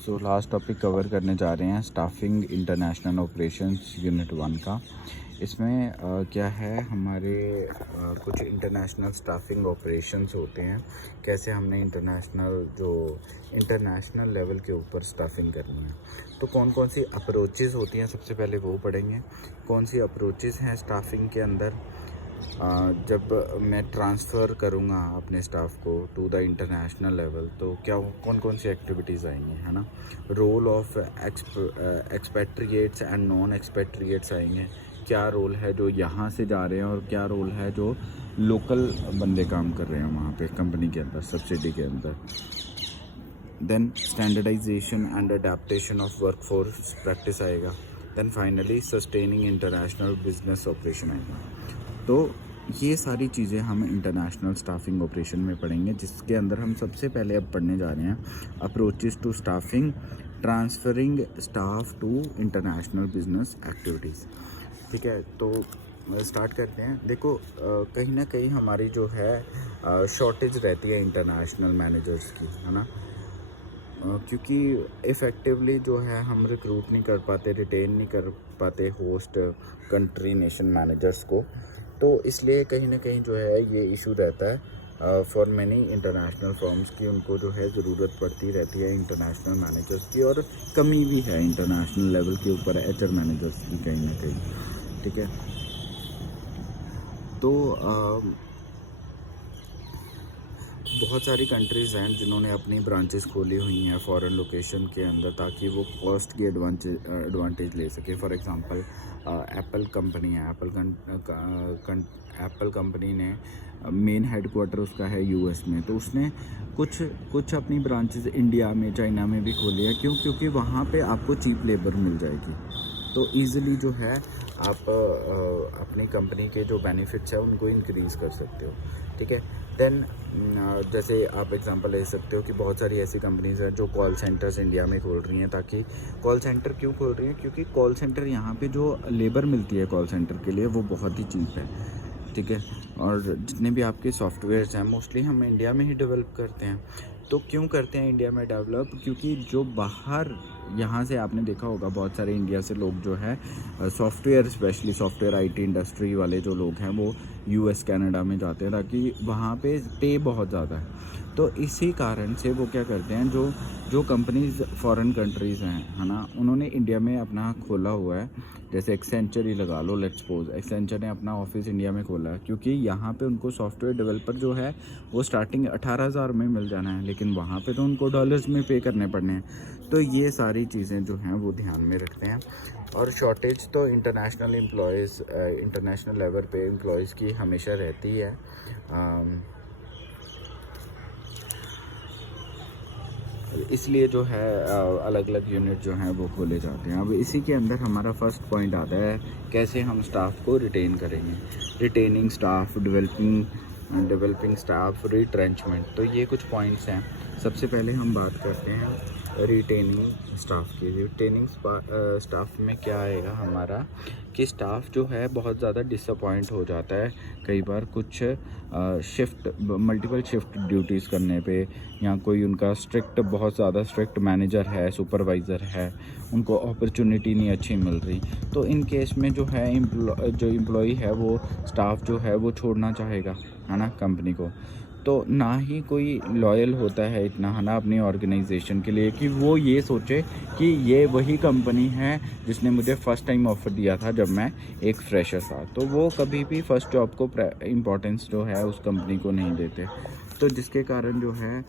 So last topic cover करने जा रहे हैं स्टाफिंग इंटरनेशनल ऑपरेशंस यूनिट 1 का। इसमें क्या है हमारे कुछ इंटरनेशनल स्टाफिंग ऑपरेशंस होते हैं, कैसे हमने इंटरनेशनल लेवल के ऊपर स्टाफिंग करनी है। तो कौन कौन सी अप्रोचेज़ होती हैं, सबसे पहले वो पढ़ेंगे। कौन सी अप्रोचेज़ हैं स्टाफिंग के अंदर, जब मैं ट्रांसफ़र करूँगा अपने स्टाफ को टू द इंटरनेशनल लेवल, तो क्या कौन कौन सी एक्टिविटीज़ आएंगी, है ना। Role of expatriates and non expatriates आएंगे, क्या रोल है जो यहाँ से जा रहे हैं और क्या रोल है जो लोकल बंदे काम कर रहे हैं वहाँ पे कंपनी के अंदर, सब्सिडी के अंदर। Then standardisation and adaptation of workforce practice आएगा। Then finally sustaining international business operation आएगा। तो ये सारी चीज़ें हम इंटरनेशनल स्टाफिंग ऑपरेशन में पढ़ेंगे, जिसके अंदर हम सबसे पहले अब पढ़ने जा रहे हैं approaches to staffing, transferring staff to international business activities. ठीक है, तो स्टार्ट करते हैं। देखो, कहीं ना कहीं हमारी जो है शॉर्टेज रहती है इंटरनेशनल मैनेजर्स की, है ना। क्योंकि इफ़ेक्टिवली जो है हम रिक्रूट नहीं कर पाते, रिटेन नहीं कर पाते होस्ट कंट्री नेशन मैनेजर्स को। तो इसलिए कहीं ना कहीं जो है ये इशू रहता है फॉर मैनी इंटरनेशनल फर्म्स की, उनको जो है ज़रूरत पड़ती रहती है इंटरनेशनल मैनेजर्स की, और कमी भी है इंटरनेशनल लेवल के ऊपर एचआर मैनेजर्स की कहीं ना कहीं। ठीक है, तो बहुत सारी कंट्रीज़ हैं जिन्होंने अपनी ब्रांचेस खोली हुई हैं फॉरेन लोकेशन के अंदर, ताकि वो कॉस्ट की एडवांटेज ले सके। फॉर एग्जांपल एप्पल कंपनी है, एप्पल कंपनी ने मेन हेडक्वार्टर उसका है यूएस में, तो उसने कुछ अपनी ब्रांचेस इंडिया में, चाइना में भी खोली है। क्यों? क्योंकि वहाँ पे आपको चीप लेबर मिल जाएगी, तो ईज़िली जो है आप अपनी कंपनी के जो बेनिफिट्स हैं उनको इंक्रीज़ कर सकते हो। ठीक है, देन जैसे आप एग्जांपल ले सकते हो कि बहुत सारी ऐसी कंपनीज़ हैं जो कॉल सेंटर्स इंडिया में खोल रही हैं। ताकि कॉल सेंटर क्यों खोल रही हैं? क्योंकि कॉल सेंटर यहाँ पे जो लेबर मिलती है कॉल सेंटर के लिए वो बहुत ही चीप है। ठीक है, और जितने भी आपके सॉफ्टवेयर्स हैं मोस्टली हम इंडिया में ही डेवलप करते हैं। तो क्यों करते हैं इंडिया में डेवलप? क्योंकि जो बाहर, यहाँ से आपने देखा होगा बहुत सारे इंडिया से लोग जो है software, specially software IT industry वाले जो लोग हैं वो यूएस कनाडा में जाते हैं, ताकि वहाँ पे बहुत ज़्यादा है। तो इसी कारण से वो क्या करते हैं, जो कंपनीज़ फॉरेन कंट्रीज़ हैं, है ना, उन्होंने इंडिया में अपना खोला हुआ है। जैसे एक्सेंचर ही लगा लो, लेट्स सपोज एक्सेंचर ने अपना ऑफिस इंडिया में खोला है, क्योंकि यहाँ पे उनको सॉफ्टवेयर डेवलपर जो है वो स्टार्टिंग 18,000 में मिल जाना है, लेकिन वहाँ पे तो उनको डॉलर्स में पे करने पड़ने हैं। तो ये सारी चीज़ें जो हैं वो ध्यान में रखते हैं। और शॉर्टेज तो इंटरनेशनल लेवल पे एम्प्लॉयज़ की हमेशा रहती है। इसलिए जो है अलग अलग यूनिट जो हैं वो खोले जाते हैं। अब इसी के अंदर हमारा फर्स्ट पॉइंट आता है, कैसे हम स्टाफ को रिटेन करेंगे। Retaining staff, developing staff, retrenchment. तो ये कुछ पॉइंट्स हैं। सबसे पहले हम बात करते हैं रिटेनिंग स्टाफ की। रिटेनिंग स्टाफ में क्या आएगा हमारा, कि स्टाफ जो है बहुत ज़्यादा डिसअपॉइंट हो जाता है कई बार कुछ मल्टीपल शिफ्ट ड्यूटीज़ करने पे, या कोई उनका बहुत ज़्यादा स्ट्रिक्ट मैनेजर है, सुपरवाइज़र है, उनको अपॉर्चुनिटी नहीं अच्छी मिल रही। तो इन केस में जो है जो एम्प्लॉई है वो स्टाफ जो है वो छोड़ना चाहेगा, है ना, कंपनी को। तो ना ही कोई लॉयल होता है इतना, है ना, अपनी ऑर्गेनाइजेशन के लिए, कि वो ये सोचे कि ये वही कंपनी है जिसने मुझे फ़र्स्ट टाइम ऑफ़र दिया था जब मैं एक फ्रेशर था। तो वो कभी भी फ़र्स्ट जॉब को इम्पोर्टेंस जो है उस कंपनी को नहीं देते। तो जिसके कारण जो है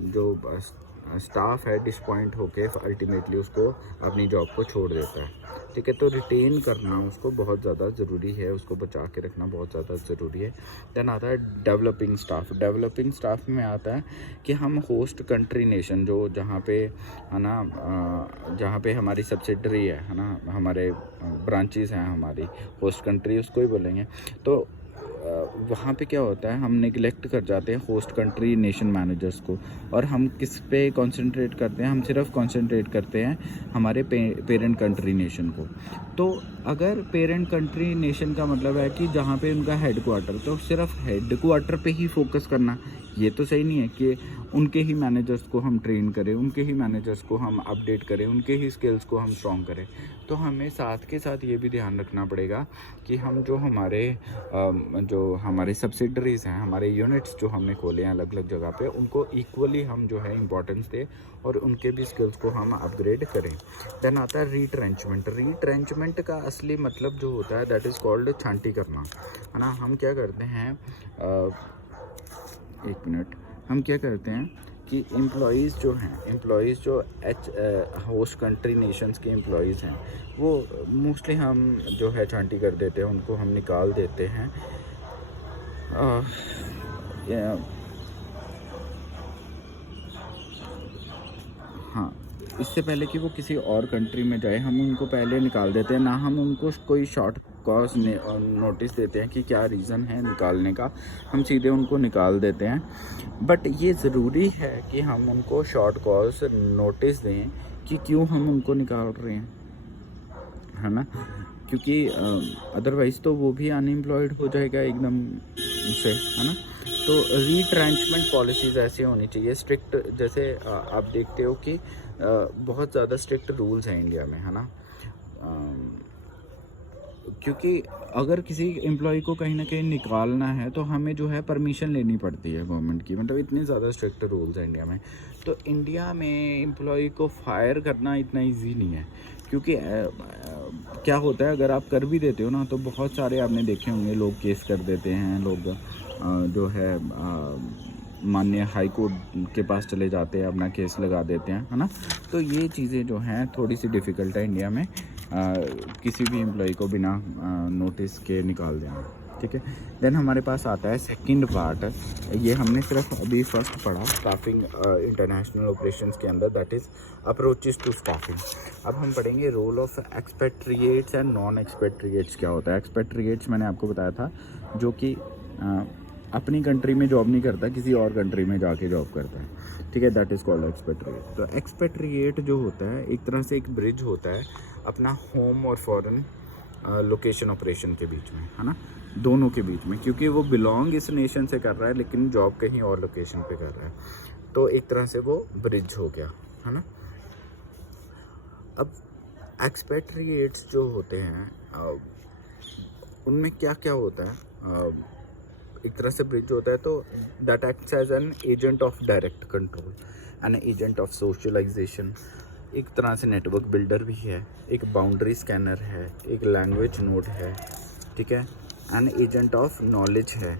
जो स्टाफ है डिसपॉइंट होके अल्टीमेटली उसको अपनी जॉब को छोड़ देता है। ठीक है, तो रिटेन करना उसको बहुत ज़्यादा ज़रूरी है, उसको बचा के रखना बहुत ज़्यादा ज़रूरी है। देन आता है डेवलपिंग स्टाफ। डेवलपिंग स्टाफ में आता है कि हम होस्ट कंट्री नेशन, जो जहाँ पे, है ना, जहाँ पे हमारी सब्सिडरी है ना, हमारे ब्रांचेस हैं, हमारी होस्ट कंट्री उसको ही बोलेंगे। तो वहाँ पे क्या होता है, हम नेगलेक्ट कर जाते हैं होस्ट कंट्री नेशन मैनेजर्स को, और हम किस पे कंसंट्रेट करते हैं, हम सिर्फ कंसंट्रेट करते हैं हमारे पेरेंट कंट्री नेशन को। तो अगर पेरेंट कंट्री नेशन का मतलब है कि जहाँ पे उनका हेडक्वार्टर, तो सिर्फ हेडक्वार्टर पे ही फोकस करना, ये तो सही नहीं है कि उनके ही मैनेजर्स को हम ट्रेन करें, उनके ही मैनेजर्स को हम अपडेट करें, उनके ही स्किल्स को हम स्ट्रॉन्ग करें। तो हमें साथ के साथ ये भी ध्यान रखना पड़ेगा कि हम जो हमारे सब्सिडरीज़ हैं, हमारे यूनिट्स जो हमने खोले हैं अलग अलग जगह पे, उनको इक्वली हम जो है इम्पोर्टेंस दें और उनके भी स्किल्स को हम अपग्रेड करें। देन आता है रीट्रेंचमेंट। रीट्रेंचमेंट का असली मतलब जो होता है दैट इज़ कॉल्ड छांटी करना, है ना। हम क्या करते हैं, एक मिनट, हम क्या करते हैं कि एम्प्लॉयज़ जो होस्ट कंट्री नेशंस के एम्प्लॉयज़ हैं, वो मोस्टली हम जो है छांटी कर देते हैं, उनको हम निकाल देते हैं। हाँ, इससे पहले कि वो किसी और कंट्री में जाए, हम उनको पहले निकाल देते हैं। ना हम उनको कोई शॉर्ट कॉज नोटिस देते हैं कि क्या रीज़न है निकालने का, हम सीधे उनको निकाल देते हैं। बट ये ज़रूरी है कि हम उनको शॉर्ट कॉज नोटिस दें कि क्यों हम उनको निकाल रहे हैं, है ना, क्योंकि अदरवाइज़ तो वो भी अनएम्प्लॉयड हो जाएगा एकदम से, है ना। तो रीट्रेंचमेंट पॉलिसीज़ ऐसी होनी चाहिए स्ट्रिक्ट, जैसे आप देखते हो कि बहुत ज़्यादा स्ट्रिक्ट रूल्स हैं इंडिया में, है ना। क्योंकि अगर किसी एम्प्लॉय को कहीं ना कहीं निकालना है तो हमें जो है परमिशन लेनी पड़ती है गवर्नमेंट की, मतलब इतने ज़्यादा स्ट्रिक्ट रूल्स हैं इंडिया में। तो इंडिया में एम्प्लॉय को फायर करना इतना इजी नहीं है, क्योंकि क्या होता है, अगर आप कर भी देते हो ना तो बहुत सारे आपने देखे होंगे लोग केस कर देते हैं, लोग जो है माननीय हाई कोर्ट के पास चले जाते हैं, अपना केस लगा देते हैं, है ना। तो ये चीज़ें जो हैं थोड़ी सी डिफ़िकल्ट है इंडिया में, किसी भी एम्प्लॉय को बिना नोटिस के निकाल देना, ठीक है। देन हमारे पास आता है सेकंड पार्ट, ये हमने सिर्फ अभी फर्स्ट पढ़ा स्टाफिंग इंटरनेशनल ऑपरेशंस के अंदर, that is approaches to staffing. अब हम पढ़ेंगे role of expatriates and non expatriates. क्या होता है एक्सपेट्रिएट्स, मैंने आपको बताया था, जो कि अपनी कंट्री में जॉब नहीं करता, किसी और कंट्री में जाके जॉब करता है, ठीक है, दैट इज़ कॉल्ड एक्सपेट्रिएट। तो एक्सपेट्रिएट जो होता है एक तरह से एक ब्रिज होता है अपना होम और फॉरेन लोकेशन ऑपरेशन के बीच में, है ना, दोनों के बीच में, क्योंकि वो बिलोंग इस नेशन से कर रहा है लेकिन जॉब कहीं और लोकेशन पे कर रहा है, तो एक तरह से वो ब्रिज हो गया, है ना। अब एक्सपेट्रिएट्स जो होते हैं उनमें क्या क्या होता है, एक तरह से ब्रिज होता है, तो that acts as an agent of direct control, an agent of socialization, एक तरह से नेटवर्क बिल्डर भी है, एक बाउंड्री स्कैनर है, एक लैंग्वेज नोड है, ठीक है, एन एजेंट ऑफ नॉलेज है।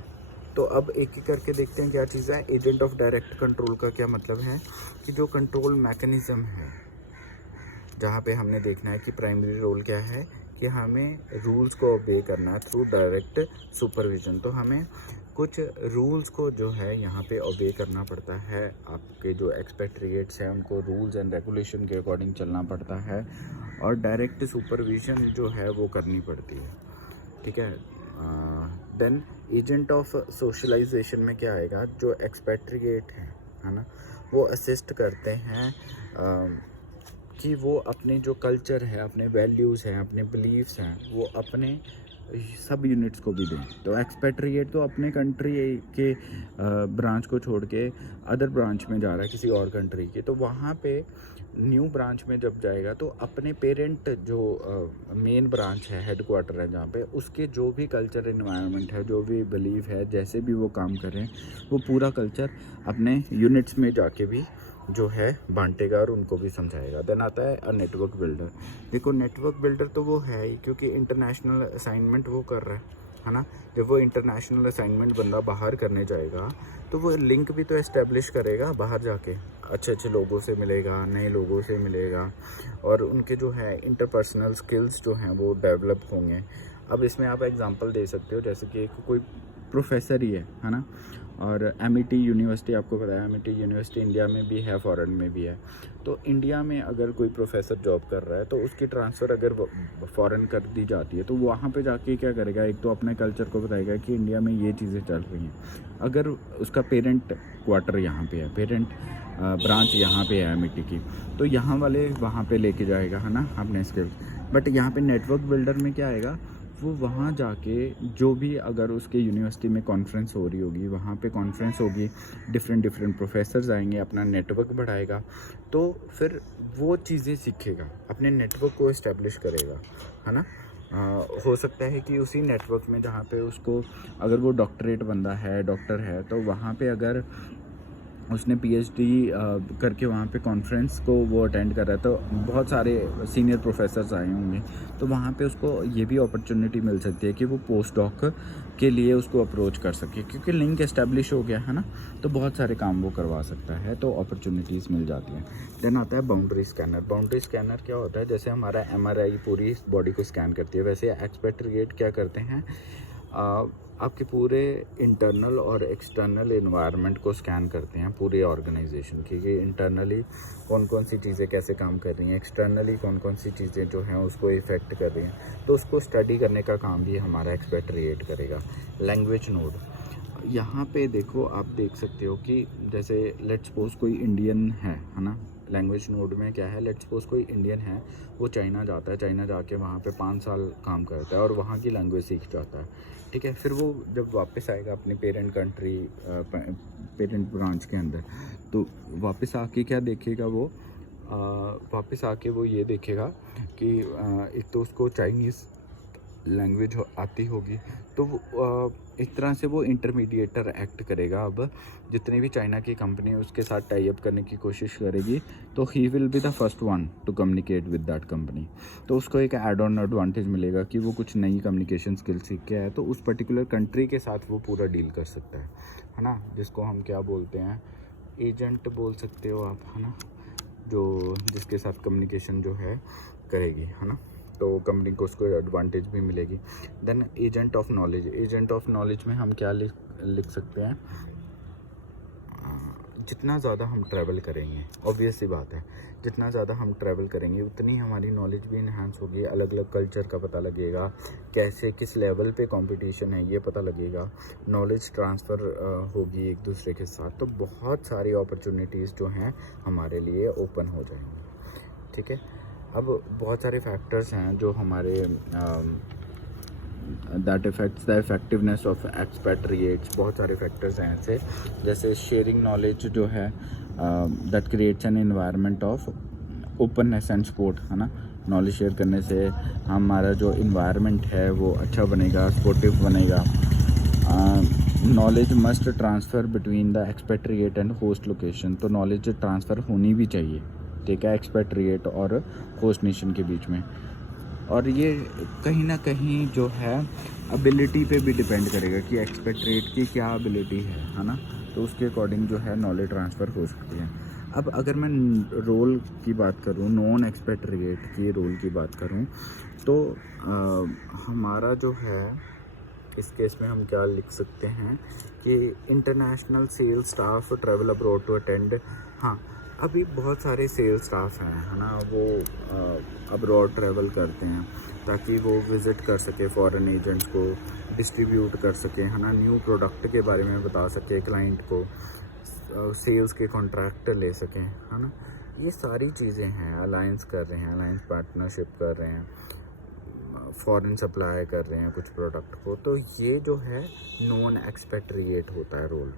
तो अब एक एक करके देखते हैं क्या चीज़ है। एजेंट ऑफ डायरेक्ट कंट्रोल का क्या मतलब है कि जो कंट्रोल मैकेनिज़्म है, जहाँ पे हमने देखना है कि प्राइमरी रोल क्या है कि हमें रूल्स को ओबे करना है थ्रू डायरेक्ट सुपरविजन। तो हमें कुछ रूल्स को जो है यहाँ पे ओबे करना पड़ता है, आपके जो एक्सपेट्रिएट्स हैं उनको रूल्स एंड रेगुलेशन के अकॉर्डिंग चलना पड़ता है, और डायरेक्ट सुपरविजन जो है वो करनी पड़ती है, ठीक है। देन एजेंट ऑफ सोशलाइजेशन में क्या आएगा, जो एक्सपेट्रिएट है ना, वो असिस्ट करते हैं कि वो अपने जो कल्चर है, अपने वैल्यूज़ हैं, अपने बिलीव्स हैं, वो अपने सब यूनिट्स को भी दें। तो एक्सपेट्रिएट तो अपने कंट्री के ब्रांच को छोड़ के अदर ब्रांच में जा रहा है, किसी और कंट्री के, तो वहाँ पे न्यू ब्रांच में जब जाएगा तो अपने पेरेंट जो मेन ब्रांच है, हेड क्वार्टर है जहाँ पे, उसके जो भी कल्चर एनवायरनमेंट है, जो भी बिलीव है, जैसे भी वो काम कर रहे हैं, वो पूरा कल्चर अपने यूनिट्स में जाके भी जो है बांटेगा और उनको भी समझाएगा। देन आता है नेटवर्क बिल्डर। देखो नेटवर्क बिल्डर तो वो है ही, क्योंकि इंटरनेशनल असाइनमेंट वो कर रहा है ना। जब वो इंटरनेशनल असाइनमेंट बंदा बाहर करने जाएगा तो वो लिंक भी तो एस्टेब्लिश करेगा, बाहर जाके अच्छे अच्छे लोगों से मिलेगा, नए लोगों से मिलेगा, और उनके जो है इंटरपर्सनल स्किल्स जो हैं वो डेवलप होंगे। अब इसमें आप एग्जांपल दे सकते हो, जैसे कि कोई प्रोफेसर ही है ना, और एमिटी यूनिवर्सिटी, आपको पता है एमिटी यूनिवर्सिटी इंडिया में भी है, फॉरेन में भी है। तो इंडिया में अगर कोई प्रोफेसर जॉब कर रहा है तो उसकी ट्रांसफ़र अगर फॉरेन कर दी जाती है तो वहाँ पे जाके क्या करेगा, एक तो अपने कल्चर को बताएगा कि इंडिया में ये चीज़ें चल रही हैं। अगर उसका पेरेंट क्वार्टर यहाँ पे है, पेरेंट ब्रांच यहाँ पे है एमिटी की, तो यहाँ वाले वहाँ पे लेके जाएगा, है ना, अपने स्किल्स। बट यहाँ पे नेटवर्क बिल्डर में क्या आएगा वो वहाँ जाके जो भी अगर उसके यूनिवर्सिटी में कॉन्फ्रेंस हो रही होगी, वहाँ पे कॉन्फ्रेंस होगी, डिफरेंट प्रोफेसर्स आएंगे, अपना नेटवर्क बढ़ाएगा, तो फिर वो चीज़ें सीखेगा, अपने नेटवर्क को इस्टेब्लिश करेगा, है ना। हो सकता है कि उसी नेटवर्क में जहाँ पे उसको, अगर वो डॉक्टरेट बंदा है, डॉक्टर है, तो वहाँ पे अगर उसने पीएचडी करके वहाँ पे कॉन्फ्रेंस को वो अटेंड कर रहा है, तो बहुत सारे सीनियर प्रोफेसर्स आए होंगे, तो वहाँ पे उसको ये भी अपॉर्चुनिटी मिल सकती है कि वो पोस्ट डॉक के लिए उसको अप्रोच कर सके, क्योंकि लिंक एस्टेब्लिश हो गया है ना, तो बहुत सारे काम वो करवा सकता है, तो अपॉर्चुनिटीज़ मिल जाती हैं। देन आता है बाउंड्री स्कैनर। बाउंड्री स्कैनर क्या होता है, जैसे हमारा एमआरआई पूरी बॉडी को स्कैन करती है, वैसे एक्सपेक्ट्रिएट क्या करते हैं, आपके पूरे इंटरनल और एक्सटर्नल एनवायरनमेंट को स्कैन करते हैं पूरे ऑर्गेनाइजेशन की, कि इंटरनली कौन कौन सी चीज़ें कैसे काम कर रही हैं, एक्सटर्नली कौन कौन सी चीज़ें जो हैं उसको इफ़ेक्ट कर रही हैं, तो उसको स्टडी करने का काम भी हमारा एक्सपेक्ट्रिएट करेगा। लैंग्वेज नोड, यहाँ पे देखो, आप देख सकते हो कि जैसे लेट्स सपोज कोई इंडियन है ना, लैंग्वेज नोड में क्या है, लेट्स सपोज कोई इंडियन है, वो चाइना जाता है, चाइना जाके वहाँ पे 5 साल काम करता है और वहाँ की लैंग्वेज सीख जाता है, ठीक है। फिर वो जब वापस आएगा अपने पेरेंट कंट्री, पेरेंट ब्रांच के अंदर, तो वापस आके क्या देखेगा वो, वापस आके वो ये देखेगा कि एक तो उसको चाइनीज़ लैंग्वेज आती होगी, तो इस तरह से वो इंटरमीडिएटर एक्ट करेगा। अब जितनी भी चाइना की कंपनी है उसके साथ टाई अप करने की कोशिश करेगी, तो he will be the first one two communicate with that company, तो उसको एक एड ऑन एडवांटेज मिलेगा कि वो कुछ नई कम्युनिकेशन स्किल सीख के आया, तो उस पर्टिकुलर कंट्री के साथ वो पूरा डील कर सकता है ना, जिसको हम क्या बोलते हैं, एजेंट बोल सकते हो आप, है ना, जो जिसके साथ कम्युनिकेशन जो है करेगी, है ना, तो कंपनी को उसको एडवांटेज भी मिलेगी। Then agent of knowledge, agent of knowledge में हम क्या लिख सकते हैं, जितना ज़्यादा हम ट्रैवल करेंगे, ऑब्वियस सी बात है, जितना ज़्यादा हम ट्रैवल करेंगे उतनी हमारी नॉलेज भी इन्हांस होगी, अलग अलग कल्चर का पता लगेगा, कैसे किस लेवल पे कंपटीशन है ये पता लगेगा, नॉलेज ट्रांसफ़र होगी एक दूसरे के साथ, तो बहुत सारी अपॉर्चुनिटीज़ जो हैं हमारे लिए ओपन हो जाएंगी, ठीक है। अब बहुत सारे फैक्टर्स हैं जो हमारे that effects the effectiveness of expatriates, बहुत सारे फैक्टर्स हैं ऐसे, जैसे शेयरिंग नॉलेज जो है, that creates an environment of openness and support, है ना, नॉलेज शेयर करने से हमारा जो इन्वायरमेंट है वो अच्छा बनेगा, सपोर्टिव बनेगा। Knowledge must transfer between the expatriate and host location, तो नॉलेज ट्रांसफ़र होनी भी चाहिए, ठीक है, एक्सपेट्रिएट और होस्ट नेशन के बीच में, और ये कहीं ना कहीं जो है एबिलिटी पे भी डिपेंड करेगा कि एक्सपेट्रिएट की क्या एबिलिटी है ना, तो उसके अकॉर्डिंग जो है नॉलेज ट्रांसफ़र हो सकती है। अब अगर मैं रोल की बात करूँ, नॉन एक्सपेट्रिएट की रोल की बात करूँ, तो हमारा जो है इस केस में हम क्या लिख सकते हैं कि international sales staff travel abroad to attend, हाँ, अभी बहुत सारे सेल्स स्टाफ हैं, है ना, वो अब्रॉड ट्रैवल करते हैं ताकि वो विज़िट कर सके फॉरेन एजेंट्स को, डिस्ट्रीब्यूट कर सके, है ना, न्यू प्रोडक्ट के बारे में बता सके क्लाइंट को, सेल्स के कॉन्ट्रैक्ट ले सकें, है ना, ये सारी चीज़ें हैं। अलायंस कर रहे हैं, अलायंस पार्टनरशिप कर रहे हैं, फॉरेन सप्लाई कर रहे हैं कुछ प्रोडक्ट को, तो ये जो है नॉन एक्सपेट्रिएट होता है रोल,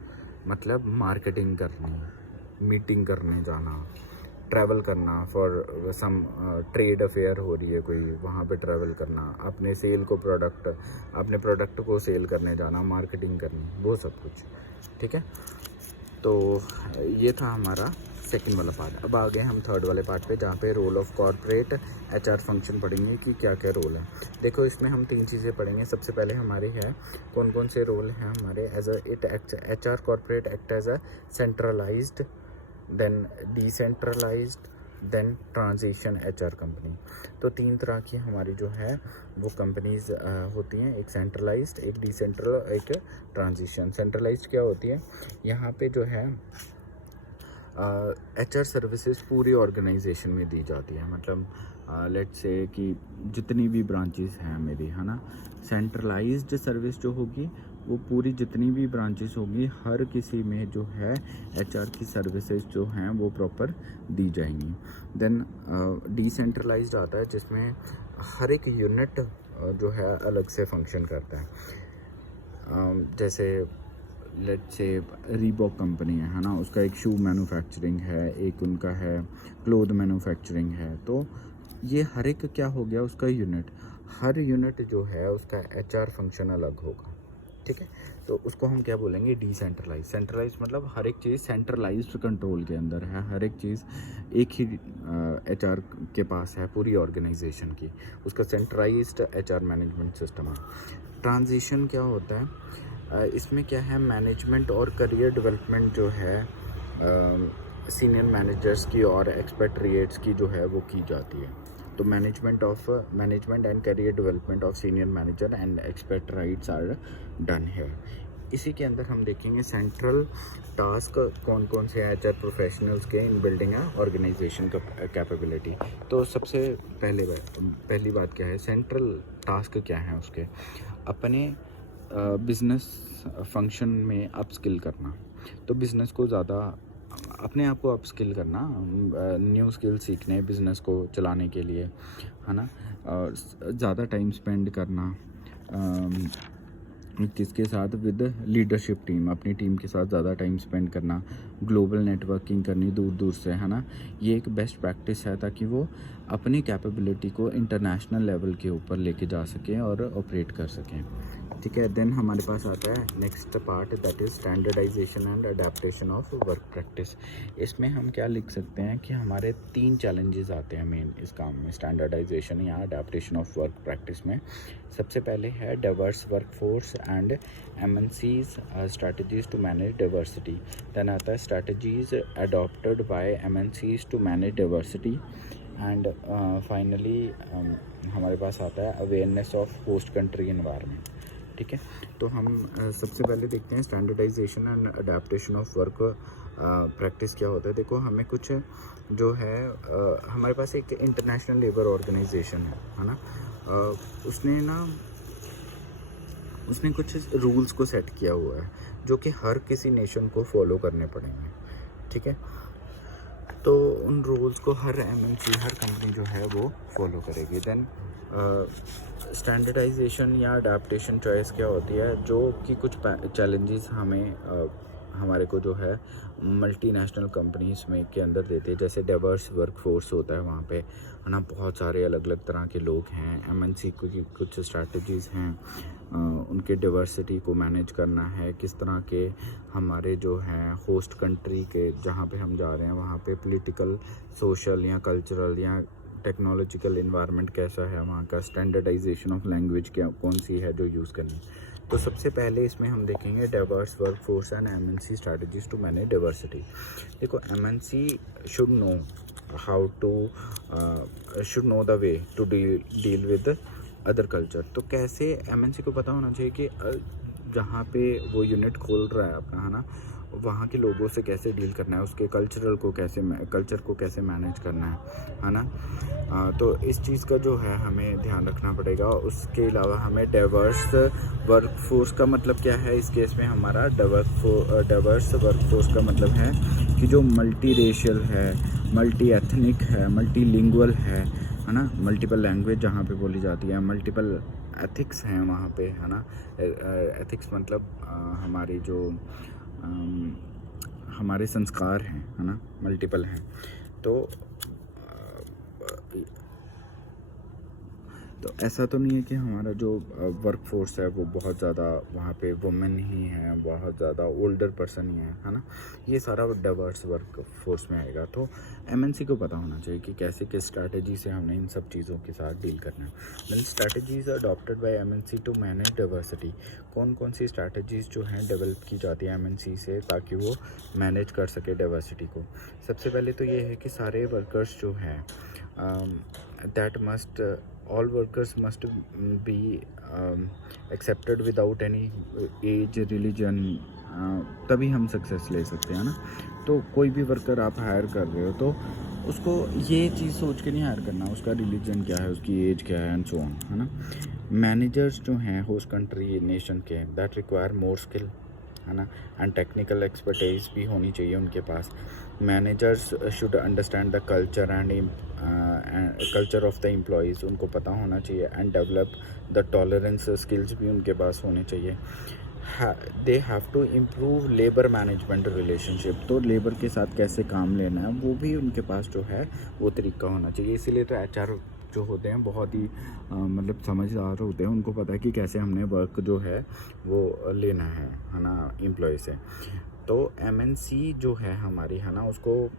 मतलब मार्केटिंग करनी, मीटिंग करने जाना, ट्रैवल करना फॉर सम ट्रेड अफेयर हो रही है कोई, वहाँ पे ट्रैवल करना, अपने सेल को अपने प्रोडक्ट को सेल करने जाना, मार्केटिंग करनी, वो सब कुछ, ठीक है। तो ये था हमारा सेकंड वाला पार्ट। अब आ गए हम थर्ड वाले पार्ट पे, जहाँ पे role of corporate HR function पढ़ेंगे कि क्या क्या रोल है। देखो इसमें हम 3 चीज़ें पढ़ेंगे। सबसे पहले हमारे है कौन कौन से रोल हैं हमारे, HR corporate act as a centralized, then decentralized, then transition HR company. तो 3 तरह की हमारी जो है वो कंपनीज होती हैं, एक सेंट्रलाइज्ड, एक डिसेंट्रल, एक ट्रांजिशन। सेंट्रलाइज्ड क्या होती है, यहाँ पे जो है एचआर सर्विसेज पूरी ऑर्गेनाइजेशन में दी जाती है, मतलब लेट्स से कि जितनी भी ब्रांचेस हैं मेरी, है ना, सेंट्रलाइज्ड सर्विस जो होगी वो पूरी जितनी भी ब्रांचेस होगी हर किसी में जो है एचआर की सर्विसेज जो हैं वो प्रॉपर दी जाएंगी। देन डिसेंट्रलाइज्ड आता है जिसमें हर एक यूनिट जो है अलग से फंक्शन करता है। जैसे लेट्स से रीबॉक कंपनी है ना, उसका एक शू मैन्युफैक्चरिंग है, एक उनका है क्लोथ मैन्युफैक्चरिंग है। तो ये हर एक क्या हो गया उसका यूनिट, हर यूनिट जो है उसका एचआर फंक्शन अलग होगा, ठीक है। तो उसको हम क्या बोलेंगे, डिसेंट्रलाइज। सेंट्रलाइज मतलब हर एक चीज़ सेंट्रलाइज्ड कंट्रोल के अंदर है, हर एक चीज़ एक ही एचआर के पास है पूरी ऑर्गेनाइजेशन की, उसका सेंट्रलाइज्ड एचआर मैनेजमेंट सिस्टम है। ट्रांजिशन क्या होता है, इसमें क्या है, मैनेजमेंट और करियर डेवलपमेंट जो है सीनियर मैनेजर्स की और एक्सपेट्रिएट्स की जो है वो की जाती है। तो management and career development of senior manager and expatriates are done है। इसी के अंदर हम देखेंगे सेंट्रल टास्क कौन कौन से हैं एचआर प्रोफेशनल्स के इन बिल्डिंग ऑर्गेनाइजेशन का कैपेबिलिटी। तो सबसे पहली बात क्या है, सेंट्रल टास्क क्या है उसके, अपने बिजनेस फंक्शन में अपस्किल करना। तो बिज़नेस को ज़्यादा अपने आप को अपस्किल करना, न्यू स्किल सीखने बिज़नेस को चलाने के लिए, है ना। और ज़्यादा टाइम स्पेंड करना किसके साथ, विद लीडरशिप टीम, अपनी टीम के साथ ज़्यादा टाइम स्पेंड करना, ग्लोबल नेटवर्किंग करनी दूर दूर से, है ना। ये एक बेस्ट प्रैक्टिस है ताकि वो अपनी कैपेबिलिटी को इंटरनेशनल लेवल के ऊपर लेके जा सकें और ऑपरेट कर सकें, ठीक है। देन हमारे पास आता है next part, that is standardization and adaptation of work practice. इसमें हम क्या लिख सकते हैं कि हमारे 3 चैलेंजेस आते हैं मेन इस काम में, स्टैंडर्डाइजेशन या अडेप्टेशन ऑफ वर्क प्रैक्टिस में। सबसे पहले है diverse workforce and MNCs strategies to manage diversity. Then आता है strategies adopted by MNCs to manage diversity and finally हमारे पास आता है awareness of host country environment, ठीक है। तो हम सबसे पहले देखते हैं standardization and adaptation of work practice क्या होता है। देखो हमें कुछ जो है हमारे पास एक इंटरनेशनल लेबर ऑर्गेनाइजेशन है ना, उसने कुछ रूल्स को सेट किया हुआ है जो कि हर किसी नेशन को फॉलो करने पड़ेंगे, ठीक है। तो उन रूल्स को हर एमएनसी, हर कंपनी जो है वो फॉलो करेगी। देन स्टैंडर्डाइजेशन या अडेप्टेशन चॉइस क्या होती है, जो कि कुछ चैलेंजेस हमारे को जो है मल्टीनेशनल कंपनीज में के अंदर देते हैं। जैसे डाइवर्स वर्कफोर्स होता है वहाँ पे, है ना, बहुत सारे अलग अलग तरह के लोग हैं। एमएनसी को की कुछ स्ट्रैटेजीज़ हैं, उनके डाइवर्सिटी को मैनेज करना है, किस तरह के हमारे जो हैं होस्ट कंट्री के जहाँ पे हम जा रहे हैं वहाँ पे पॉलिटिकल, सोशल या कल्चरल या टेक्नोलॉजिकल इन्वायरमेंट कैसा है वहाँ का, स्टैंडर्डाइजेशन ऑफ लैंग्वेज क्या कौन सी है जो यूज़ करनी है। तो सबसे पहले इसमें हम देखेंगे diverse workforce and MNC strategies to manage diversity. देखो MNC should know how to should know the way to deal with other culture. तो कैसे एमएनसी को पता होना चाहिए कि जहाँ पे वो यूनिट खोल रहा है अपना, है ना, वहाँ के लोगों से कैसे डील करना है, उसके कल्चर को कैसे मैनेज करना है ना। तो इस चीज़ का जो है हमें ध्यान रखना पड़ेगा। उसके अलावा हमें डाइवर्स वर्कफोर्स का मतलब क्या है, इस केस में हमारा डाइवर्स वर्कफोर्स का मतलब है कि जो मल्टी रेशियल है, मल्टी एथनिक है, मल्टी लिंगुअल है ना, मल्टीपल लैंग्वेज जहाँ पे बोली जाती है, मल्टीपल एथिक्स हैं वहाँ पे, है ना। एथिक्स मतलब हमारी जो हमारे संस्कार हैं, है ना, मल्टीपल हैं। तो ऐसा तो नहीं है कि हमारा जो वर्कफोर्स है वो बहुत ज़्यादा वहाँ पे वुमेन ही है, बहुत ज़्यादा ओल्डर पर्सन ही है ना। ये सारा डाइवर्स वर्कफोर्स में आएगा। तो एमएनसी को पता होना चाहिए कि कैसे किस स्ट्रैटेजी से हमने इन सब चीज़ों के साथ डील करना है। मतलब strategies adopted by MNC to manage diversity. कौन कौन सी स्ट्रैटेजीज जो हैं डेवलप की जाती है एमएनसी से ताकि वो मैनेज कर सके डाइवर्सिटी को। सबसे पहले तो ये है कि सारे वर्कर्स जो हैं all workers must be accepted without any age, religion, तभी हम सक्सेस ले सकते हैं ना। तो कोई भी वर्कर आप हायर कर रहे हो तो उसको ये चीज़ सोच के नहीं हायर करना उसका रिलीजन क्या है, उसकी एज क्या है एंड सो ऑन, है ना। मैनेजर्स जो हैं होस्ट कंट्री नेशन के, दैट रिक्वायर मोर स्किल, है ना, एंड टेक्निकल एक्सपर्टाइज भी होनी चाहिए उनके पास। Managers should understand the culture and culture of the employees, उनको पता होना चाहिए, and develop the tolerance skills भी उनके पास होने चाहिए। They have to improve labour management relationship, तो लेबर के साथ कैसे काम लेना है वो भी उनके पास जो है वो तरीका होना चाहिए। इसीलिए तो एचआर जो होते हैं बहुत ही मतलब समझदार होते हैं, उनको पता है कि कैसे हमने वर्क जो है वो लेना है ना एम्प्लॉय से। तो एमएनसी जो है हमारी है ना उसको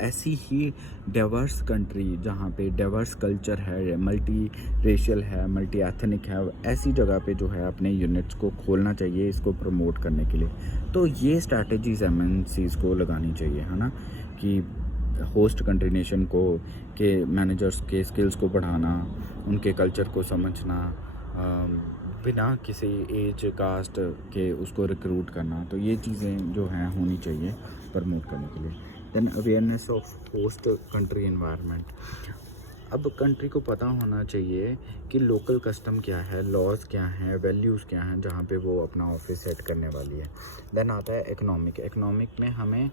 ऐसी ही डाइवर्स कंट्री जहाँ पे डाइवर्स कल्चर है, मल्टी रेशियल है, मल्टी एथनिक है, ऐसी जगह पे जो है अपने यूनिट्स को खोलना चाहिए इसको प्रमोट करने के लिए। तो ये स्ट्रैटेजीज एमएनसीज़ को लगानी चाहिए है ना, कि होस्ट कंट्री नेशन को के मैनेजर्स के स्किल्स को बढ़ाना, उनके कल्चर को समझना, बिना किसी एज कास्ट के उसको रिक्रूट करना, तो ये चीज़ें जो हैं होनी चाहिए प्रमोट करने के लिए। Then awareness of host country environment, अब कंट्री को पता होना चाहिए कि लोकल कस्टम क्या है, लॉज क्या हैं, वैल्यूज़ क्या हैं जहाँ पे वो अपना ऑफिस सेट करने वाली है। देन आता है इकोनॉमिक में हमें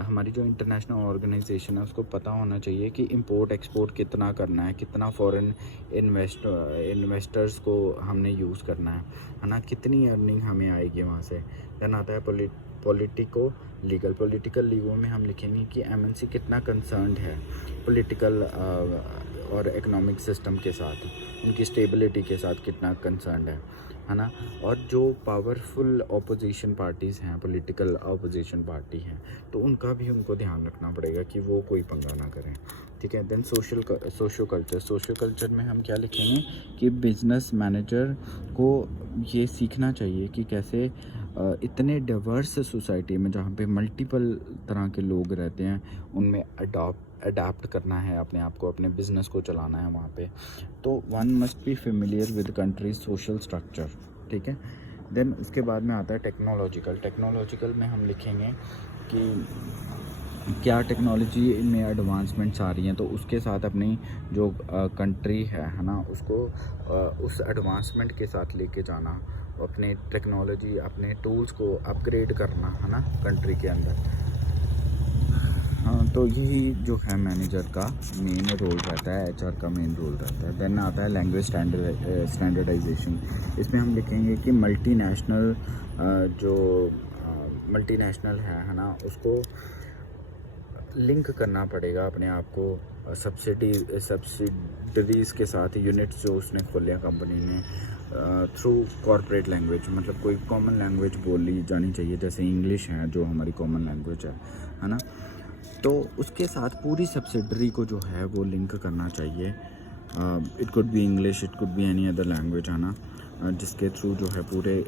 हमारी जो इंटरनेशनल ऑर्गेनाइजेशन है उसको पता होना चाहिए कि इंपोर्ट एक्सपोर्ट कितना करना है, कितना फॉरेन इन्वेस्टर्स को हमने यूज़ करना है ना, कितनी अर्निंग हमें आएगी वहाँ से। देन आता है पॉलिटिकल लीगो में हम लिखेंगे कि एमएनसी कितना कंसर्न्ड है पॉलिटिकल और इकोनॉमिक सिस्टम के साथ, उनकी स्टेबिलिटी के साथ कितना कंसर्न्ड है ना। और जो पावरफुल ऑपोजिशन पार्टीज़ हैं, पॉलिटिकल ऑपोजिशन पार्टी हैं, तो उनका भी उनको ध्यान रखना पड़ेगा कि वो कोई पंगा ना करें, ठीक है। देन सोशो कल्चर में हम क्या लिखेंगे कि बिजनेस मैनेजर को ये सीखना चाहिए कि कैसे इतने डाइवर्स सोसाइटी में जहाँ पे मल्टीपल तरह के लोग रहते हैं उनमें अडाप्ट करना है अपने आप को, अपने बिजनेस को चलाना है वहाँ पे। तो one must be familiar with countries social structure, ठीक है। देन उसके बाद में आता है टेक्नोलॉजिकल में हम लिखेंगे कि क्या टेक्नोलॉजी में एडवांसमेंट्स आ रही हैं, तो उसके साथ अपनी जो कंट्री है ना उसको उस एडवांसमेंट के साथ लेके जाना, अपने टेक्नोलॉजी अपने टूल्स को अपग्रेड करना है ना कंट्री के अंदर। हाँ, तो यही जो है मैनेजर का मेन रोल रहता है, एचआर का मेन रोल रहता है। देन आता है लैंग्वेज स्टैंडर्डाइजेशन, इसमें हम लिखेंगे कि मल्टीनेशनल है ना उसको लिंक करना पड़ेगा अपने आप को सब्सिडरीज़ के साथ, यूनिट्स जो उसने खोले हैं कंपनी ने, थ्रू कॉर्पोरेट लैंग्वेज, मतलब कोई कॉमन लैंग्वेज बोली जानी चाहिए, जैसे इंग्लिश है जो हमारी कॉमन लैंग्वेज है ना। तो उसके साथ पूरी सब्सिडरी को जो है वो लिंक करना चाहिए। It could be English, it could be any other language है ना, जिसके थ्रू जो है पूरे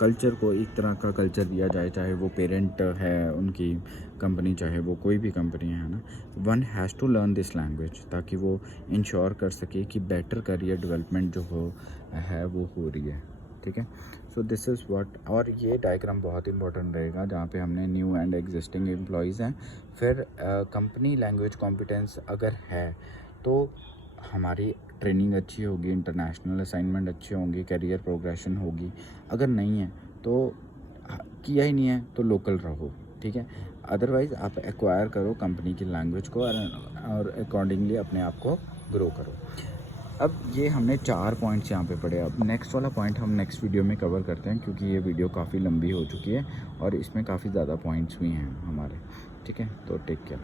कल्चर को एक तरह का कल्चर दिया जाए, चाहे वो पेरेंट है उनकी कंपनी, चाहे वो कोई भी कंपनी है ना। One has to learn this language ताकि वो इंश्योर कर सके कि बेटर करियर डेवलपमेंट जो है वो हो रही है, ठीक है। सो दिस इज़ व्हाट, और ये डायग्राम बहुत इंपॉर्टेंट रहेगा जहाँ पे हमने न्यू एंड एग्जिस्टिंग एम्प्लॉयज़ हैं, फिर कंपनी लैंग्वेज कॉम्पिटेंस अगर है तो हमारी ट्रेनिंग अच्छी होगी, इंटरनेशनल असाइनमेंट अच्छे होंगे, करियर प्रोग्रेशन होगी। अगर नहीं है तो किया ही नहीं है तो लोकल रहो, ठीक है। अदरवाइज़ आप एक्वायर करो कंपनी की लैंग्वेज को और अकॉर्डिंगली अपने आप को ग्रो करो। अब ये हमने 4 पॉइंट्स यहाँ पे पढ़े। अब नेक्स्ट वाला पॉइंट हम नेक्स्ट वीडियो में कवर करते हैं, क्योंकि ये वीडियो काफ़ी लंबी हो चुकी है और इसमें काफ़ी ज़्यादा पॉइंट्स भी हैं हमारे, ठीक है। तो टेक केयर।